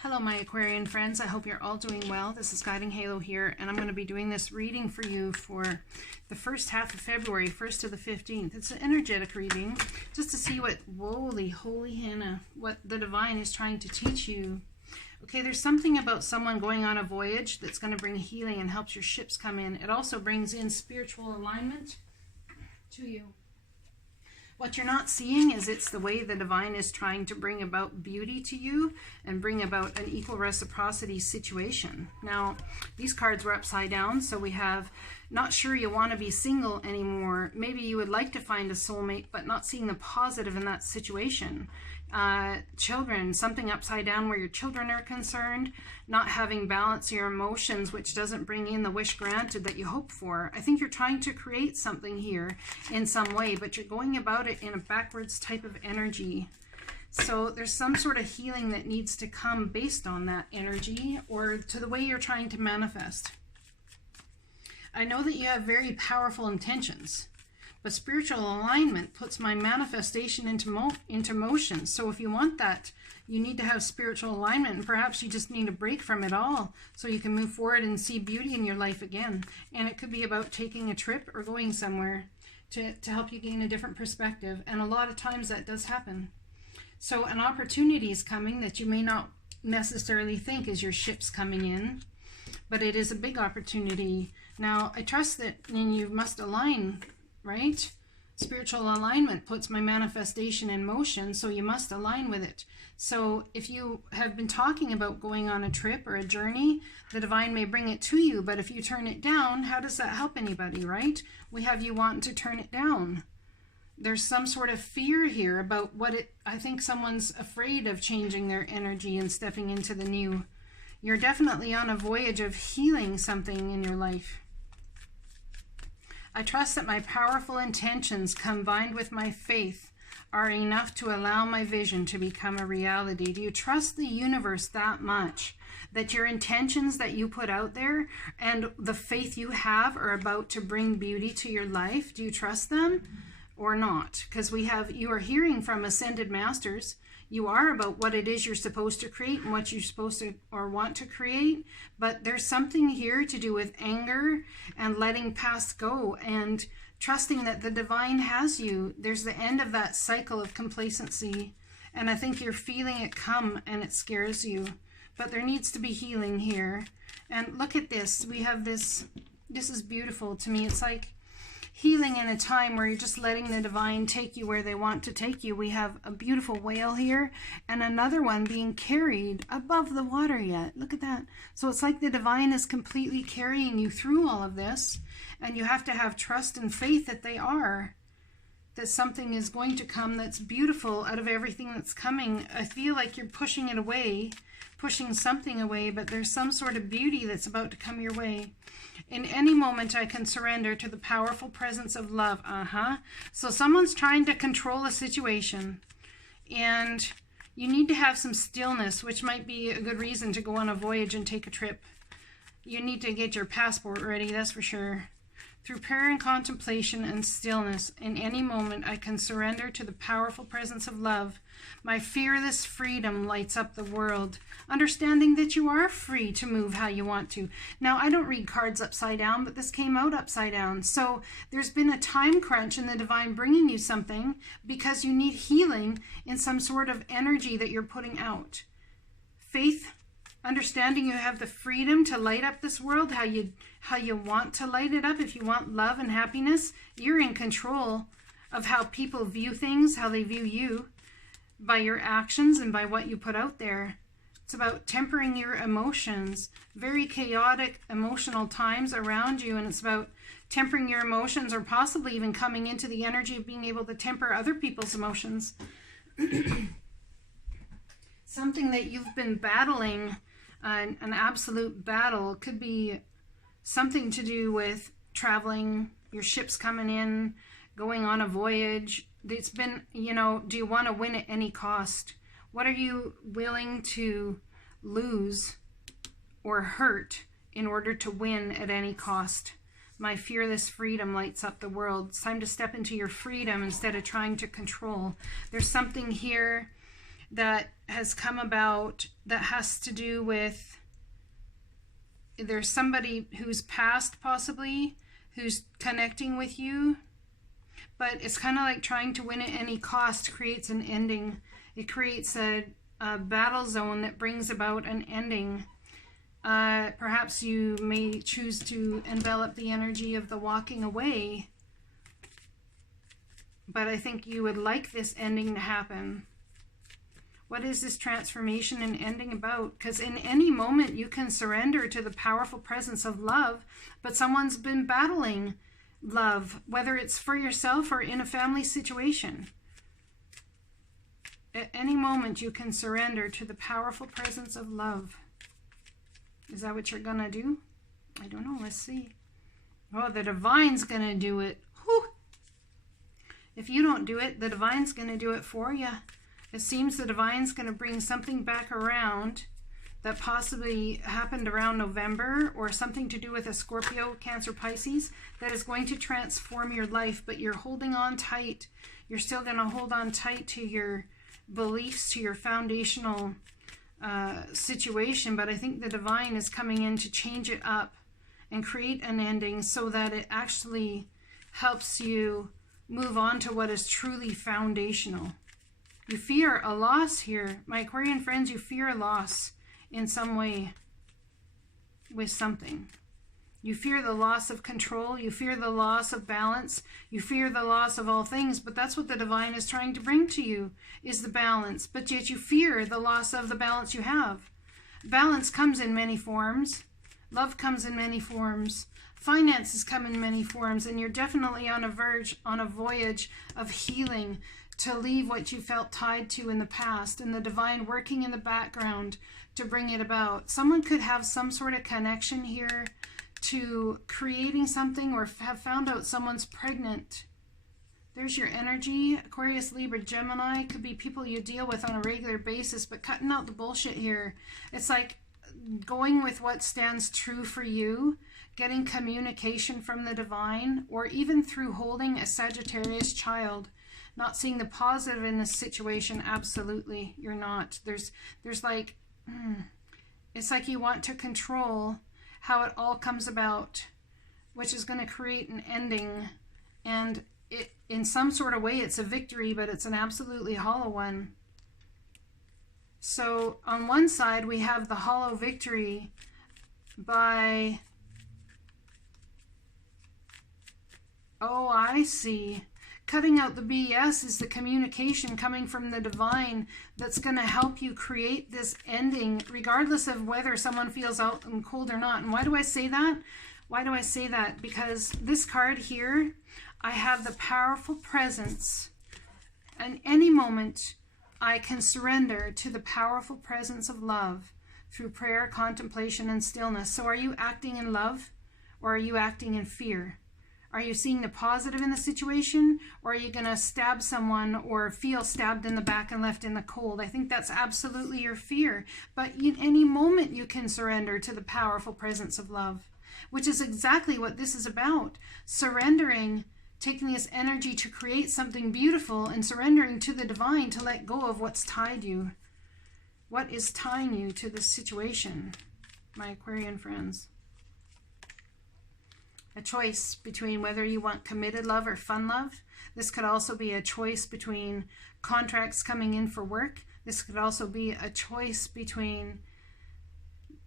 Hello my Aquarian friends, I hope you're all doing well. This is Guiding Halo here, and I'm going to be doing this reading for you for the first half of February, 1st to the 15th. It's an energetic reading, just to see what, holy Hannah, what the divine is trying to teach you. Okay, there's something about someone going on a voyage that's going to bring healing and helps your ships come in. It also brings in spiritual alignment to you. What you're not seeing is it's the way the divine is trying to bring about beauty to you and bring about an equal reciprocity situation. Now, these cards were upside down, so we have not sure you want to be single anymore. Maybe you would like to find a soulmate, but not seeing the positive in that situation. Children, something upside down where your children are concerned, not having balance your emotions, which doesn't bring in the wish granted that you hope for. I think you're trying to create something here in some way, but you're going about it in a backwards type of energy. So there's some sort of healing that needs to come based on that energy or to the way you're trying to manifest. I know that you have very powerful intentions, but spiritual alignment puts my manifestation into motion. So if you want that, you need to have spiritual alignment, and perhaps you just need a break from it all so you can move forward and see beauty in your life again. And it could be about taking a trip or going somewhere to help you gain a different perspective. And a lot of times that does happen. So an opportunity is coming that you may not necessarily think is your ship's coming in, but it is a big opportunity. Now, I trust that you must align, right? Spiritual alignment puts my manifestation in motion, so you must align with it. So if you have been talking about going on a trip or a journey, the divine may bring it to you, but if you turn it down, how does that help anybody, right? We have you wanting to turn it down. There's some sort of fear here about I think someone's afraid of changing their energy and stepping into the new. You're definitely on a voyage of healing something in your life. I trust that my powerful intentions combined with my faith are enough to allow my vision to become a reality. Do you trust the universe that much that your intentions that you put out there and the faith you have are about to bring beauty to your life? Do you trust them or not? Because you are hearing from ascended masters. You are about what it is you're supposed to create and what you're supposed to or want to create. But there's something here to do with anger and letting past go and trusting that the divine has you. There's the end of that cycle of complacency. And I think you're feeling it come and it scares you. But there needs to be healing here. And look at this. We have this. This is beautiful to me. It's like healing in a time where you're just letting the divine take you where they want to take you. We have a beautiful whale here and another one being carried above the water yet. Look at that. So it's like the divine is completely carrying you through all of this, and you have to have trust and faith that that something is going to come that's beautiful out of everything that's coming. I feel like you're pushing it away, pushing something away, but there's some sort of beauty that's about to come your way. In any moment, I can surrender to the powerful presence of love. So someone's trying to control a situation, and you need to have some stillness, which might be a good reason to go on a voyage and take a trip. You need to get your passport ready, that's for sure. Through prayer and contemplation and stillness, in any moment, I can surrender to the powerful presence of love. My fearless freedom lights up the world, understanding that you are free to move how you want to. Now, I don't read cards upside down, but this came out upside down. So there's been a time crunch in the divine bringing you something because you need healing in some sort of energy that you're putting out. Faith, understanding you have the freedom to light up this world how you want to light it up. If you want love and happiness, you're in control of how people view things, how they view you, by your actions and by what you put out there. It's about tempering your emotions. Very chaotic emotional times around you, and it's about tempering your emotions, or possibly even coming into the energy of being able to temper other people's emotions. Something that you've been battling, an absolute battle. Could be something to do with traveling your ship's coming in, going on a voyage. It's been, you know, do you want to win at any cost? What are you willing to lose or hurt in order to win at any cost? My fearless freedom lights up the world. It's time to step into your freedom instead of trying to control. There's something here that has come about that has to do with, there's somebody who's passed possibly, who's connecting with you, but it's kind of like trying to win at any cost creates an ending. It creates a battle zone that brings about an ending. Perhaps you may choose to envelop the energy of the walking away, but I think you would like this ending to happen. What is this transformation and ending about? Because in any moment you can surrender to the powerful presence of love, but someone's been battling love, whether it's for yourself or in a family situation. At any moment you can surrender to the powerful presence of love. Is that what you're gonna do? I don't know. Let's see. Oh, the divine's gonna do it. Whew. If you don't do it, the divine's gonna do it for you. It seems the divine's gonna bring something back around that possibly happened around November, or something to do with a Scorpio, Cancer, Pisces, that is going to transform your life, but you're holding on tight. You're still gonna hold on tight to your beliefs, to your foundational situation, but I think the divine is coming in to change it up and create an ending so that it actually helps you move on to what is truly foundational. You fear a loss here. My Aquarian friends, you fear a loss in some way with something. You fear the loss of control. You fear the loss of balance. You fear the loss of all things, but that's what the divine is trying to bring to you, is the balance. But yet you fear the loss of the balance you have. Balance comes in many forms. Love comes in many forms. Finances come in many forms, and you're definitely on a voyage of healing to leave what you felt tied to in the past, and the divine working in the background to bring it about. Someone could have some sort of connection here to creating something, or have found out someone's pregnant. There's your energy. Aquarius, Libra, Gemini could be people you deal with on a regular basis, but cutting out the bullshit here. It's like going with what stands true for you, getting communication from the divine, or even through holding a Sagittarius child. Not seeing the positive in this situation. Absolutely, you're not. There's like, it's like you want to control how it all comes about, which is going to create an ending, and it, in some sort of way, it's a victory, but it's an absolutely hollow one. So on one side we have the hollow victory by, oh, I see. Cutting out the BS is the communication coming from the divine that's going to help you create this ending, regardless of whether someone feels out and cold or not. And why do I say that? Why do I say that? Because this card here, I have the powerful presence. And any moment, I can surrender to the powerful presence of love through prayer, contemplation, and stillness. So are you acting in love, or are you acting in fear? Are you seeing the positive in the situation, or are you going to stab someone or feel stabbed in the back and left in the cold? I think that's absolutely your fear. But in any moment you can surrender to the powerful presence of love, which is exactly what this is about. Surrendering, taking this energy to create something beautiful, and surrendering to the divine to let go of what's tied you. What is tying you to this situation, my Aquarian friends? A choice between whether you want committed love or fun love. This could also be a choice between contracts coming in for work. This could also be a choice between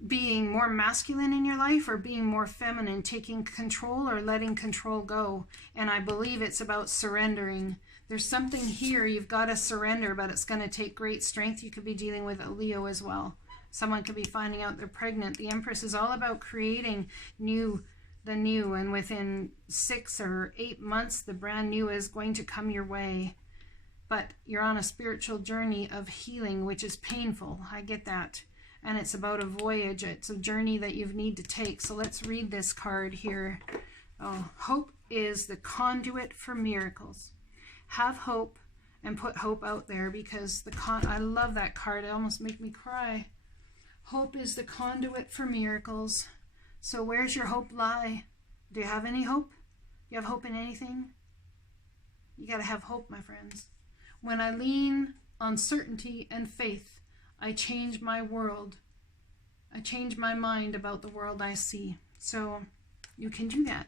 being more masculine in your life or being more feminine, taking control or letting control go. And I believe it's about surrendering. There's something here you've got to surrender, but it's going to take great strength. You could be dealing with a Leo as well. Someone could be finding out they're pregnant. The Empress is all about creating the new, and within 6 or 8 months the brand new is going to come your way. But you're on a spiritual journey of healing, which is painful. I get that. And it's about a voyage. It's a journey that you need to take. So let's read this card here. Oh, hope is the conduit for miracles. Have hope and put hope out there, because I love that card. It almost makes me cry. Hope is the conduit for miracles. So where's your hope lie? Do you have any hope? You have hope in anything? You got to have hope, my friends. When I lean on certainty and faith, I change my world. I change my mind about the world I see. So you can do that.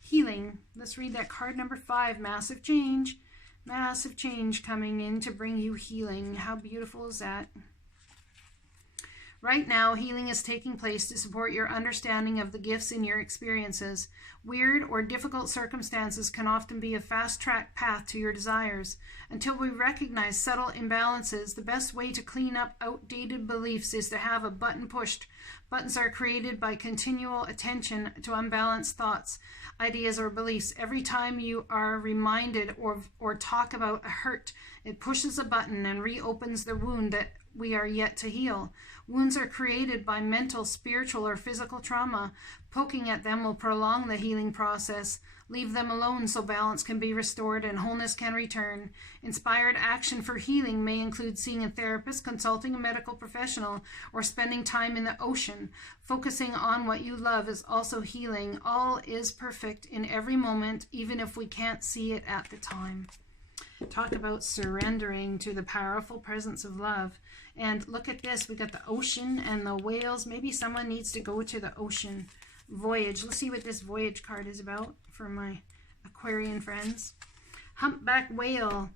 Healing. Let's read that card number 5. Massive change. Massive change coming in to bring you healing. How beautiful is that? Right now, healing is taking place to support your understanding of the gifts in your experiences. Weird or difficult circumstances can often be a fast-track path to your desires. Until we recognize subtle imbalances, the best way to clean up outdated beliefs is to have a button pushed. Buttons are created by continual attention to unbalanced thoughts, ideas, or beliefs. Every time you are reminded or talk about a hurt, it pushes a button and reopens the wound that we are yet to heal. Wounds are created by mental, spiritual, or physical trauma. Poking at them will prolong the healing process. Leave them alone so balance can be restored and wholeness can return. Inspired action for healing may include seeing a therapist, consulting a medical professional, or spending time in the ocean. Focusing on what you love is also healing. All is perfect in every moment, even if we can't see it at the time. Talk about surrendering to the powerful presence of love. And look at this. We got the ocean and the whales. Maybe someone needs to go to the ocean voyage. Let's see what this voyage card is about for my Aquarian friends. Humpback whale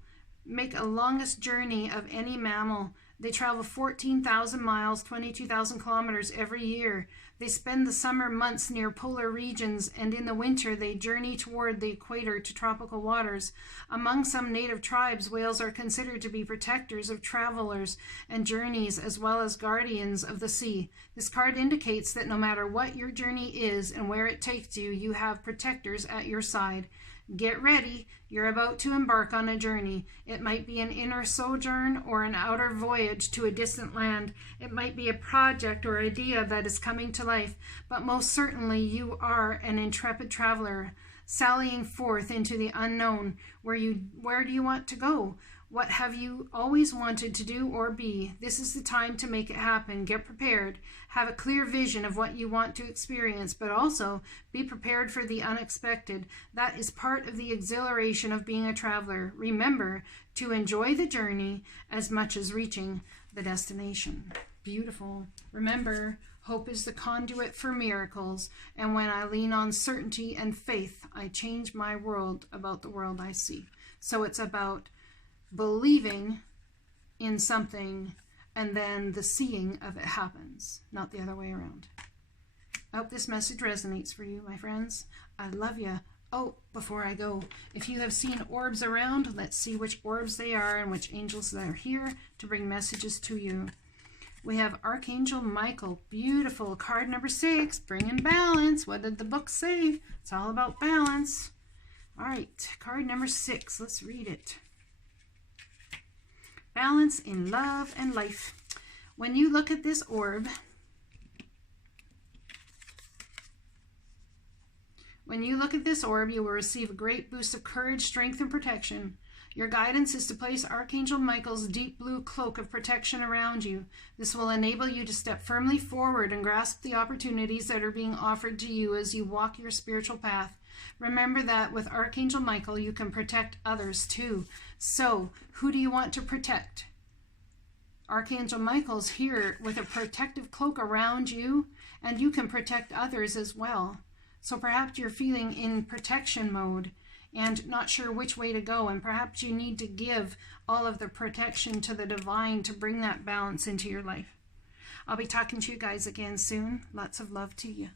make a longest journey of any mammal. They travel 14,000 miles, 22,000 kilometers every year. They spend the summer months near polar regions, and in the winter they journey toward the equator to tropical waters. Among some native tribes, whales are considered to be protectors of travelers and journeys, as well as guardians of the sea. This card indicates that no matter what your journey is and where it takes you, you have protectors at your side. Get ready. You're about to embark on a journey. It might be an inner sojourn or an outer voyage to a distant land. It might be a project or idea that is coming to life, but most certainly you are an intrepid traveler, sallying forth into the unknown. Where do you want to go? What have you always wanted to do or be? This is the time to make it happen. Get prepared. Have a clear vision of what you want to experience, but also be prepared for the unexpected. That is part of the exhilaration of being a traveler. Remember to enjoy the journey as much as reaching the destination. Beautiful. Remember, hope is the conduit for miracles, and when I lean on certainty and faith, I change my world about the world I see. So it's about believing in something and then the seeing of it happens, not the other way around. I hope this message resonates for you, my friends. I love you. Oh, before I go, if you have seen orbs around, let's see which orbs they are and which angels that are here to bring messages to you. We have Archangel Michael. Beautiful. Card number 6, bringing balance. What did the book say? It's all about balance. All right, card number 6. Let's read it. Balance in love and life. When you look at this orb, you will receive a great boost of courage, strength, and protection. Your guidance is to place Archangel Michael's deep blue cloak of protection around you. This will enable you to step firmly forward and grasp the opportunities that are being offered to you as you walk your spiritual path. Remember that with Archangel Michael, you can protect others too. So, who do you want to protect? Archangel Michael's here with a protective cloak around you, and you can protect others as well. So perhaps you're feeling in protection mode and not sure which way to go, and perhaps you need to give all of the protection to the divine to bring that balance into your life. I'll be talking to you guys again soon. Lots of love to you.